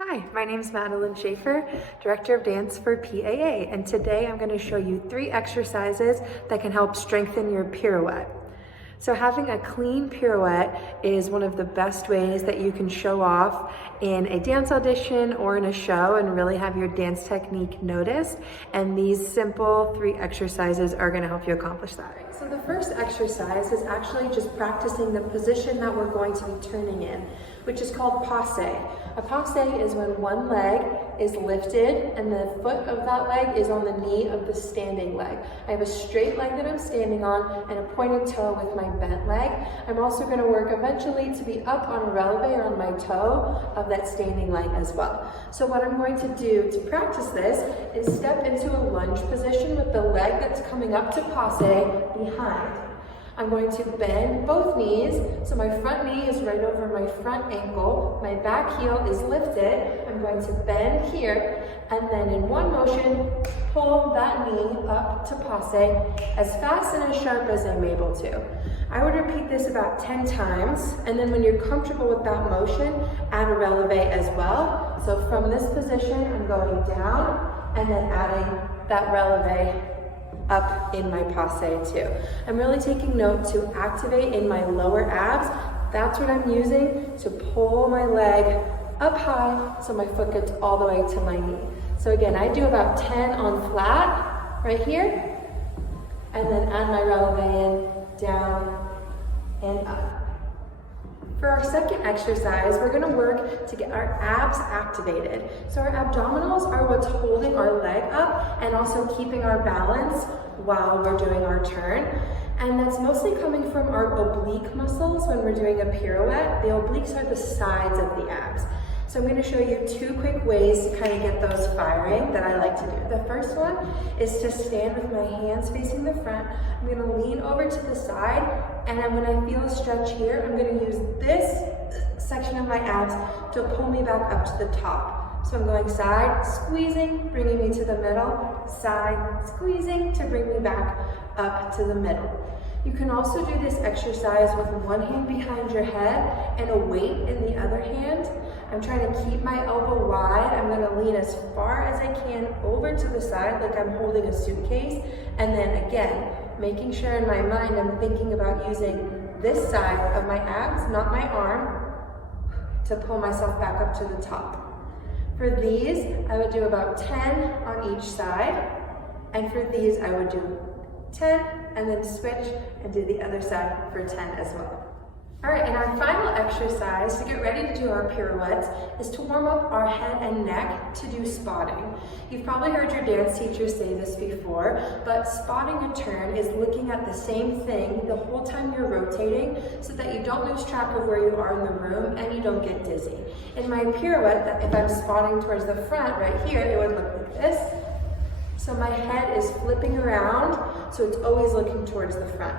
Hi, my name is Madeline Shaffer, Director of Dance for PAA, and today I'm going to show you 3 exercises that can help strengthen your pirouette. So having a clean pirouette is one of the best ways that you can show off in a dance audition or in a show and really have your dance technique noticed. And these simple 3 exercises are going to help you accomplish that. So the first exercise is actually just practicing the position that we're going to be turning in, which is called passe. A passe is when one leg is lifted and the foot of that leg is on the knee of the standing leg. I have a straight leg that I'm standing on and a pointed toe with my bent leg. I'm also going to work eventually to be up on a releve or on my toe of that standing leg as well. So what I'm going to do to practice this is step into a lunge position with the leg that's coming up to passe behind. I'm going to bend both knees, so my front knee is right over my front ankle, my back heel is lifted, I'm going to bend here, and then in one motion, pull that knee up to passe as fast and as sharp as I'm able to. I would repeat this about 10 times, and then when you're comfortable with that motion, add a releve as well. So from this position, I'm going down, and then adding that releve up in my passe too. I'm really taking note to activate in my lower abs. That's what I'm using to pull my leg up high so my foot gets all the way to my knee. So again, I do about 10 on flat right here, and then add my releve in, down, and up. For our second exercise, we're going to work to get our abs activated. So our abdominals are what's holding our leg up and also keeping our balance while we're doing our turn. And that's mostly coming from our oblique muscles when we're doing a pirouette. The obliques are the sides of the abs. So I'm going to show you 2 quick ways to kind of get those firing that I like to do. The first one is to stand with my hands facing the front. I'm going to lean over to the side, and then when I feel a stretch here, I'm going to use this section of my abs to pull me back up to the top. So I'm going side, squeezing, bringing me to the middle, side, squeezing to bring me back up to the middle. You can also do this exercise with one hand behind your head and a weight in the other hand. I'm trying to keep my elbow wide. I'm going to lean as far as I can over to the side like I'm holding a suitcase. And then again, making sure in my mind I'm thinking about using this side of my abs, not my arm, to pull myself back up to the top. For these, I would do about 10 on each side. And for these, I would do 10 and then switch and do the other side for 10 as well. All right, and our final exercise to get ready to do our pirouettes is to warm up our head and neck to do spotting. You've probably heard your dance teacher say this before, but spotting a turn is looking at the same thing the whole time you're rotating so that you don't lose track of where you are in the room and you don't get dizzy. In my pirouette, if I'm spotting towards the front right here, it would look like this. So my head is flipping around, so it's always looking towards the front.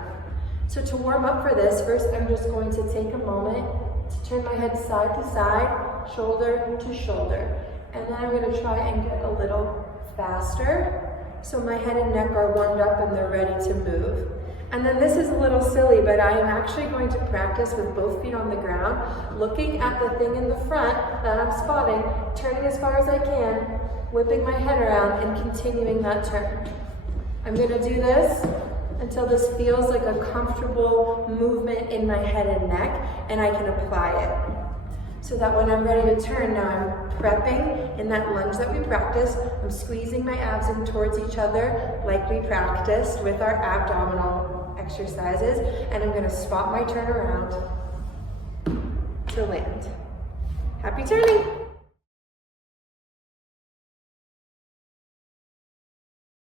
So to warm up for this, first I'm just going to take a moment to turn my head side to side, shoulder to shoulder. And then I'm going to try and get a little faster so my head and neck are warmed up and they're ready to move. And then this is a little silly, but I am actually going to practice with both feet on the ground, looking at the thing in the front that I'm spotting, turning as far as I can, whipping my head around and continuing that turn. I'm going to do this until this feels like a comfortable movement in my head and neck and I can apply it. So that when I'm ready to turn, now I'm prepping in that lunge that we practiced. I'm squeezing my abs in towards each other like we practiced with our abdominal exercises, and I'm going to spot my turn around to land. Happy turning!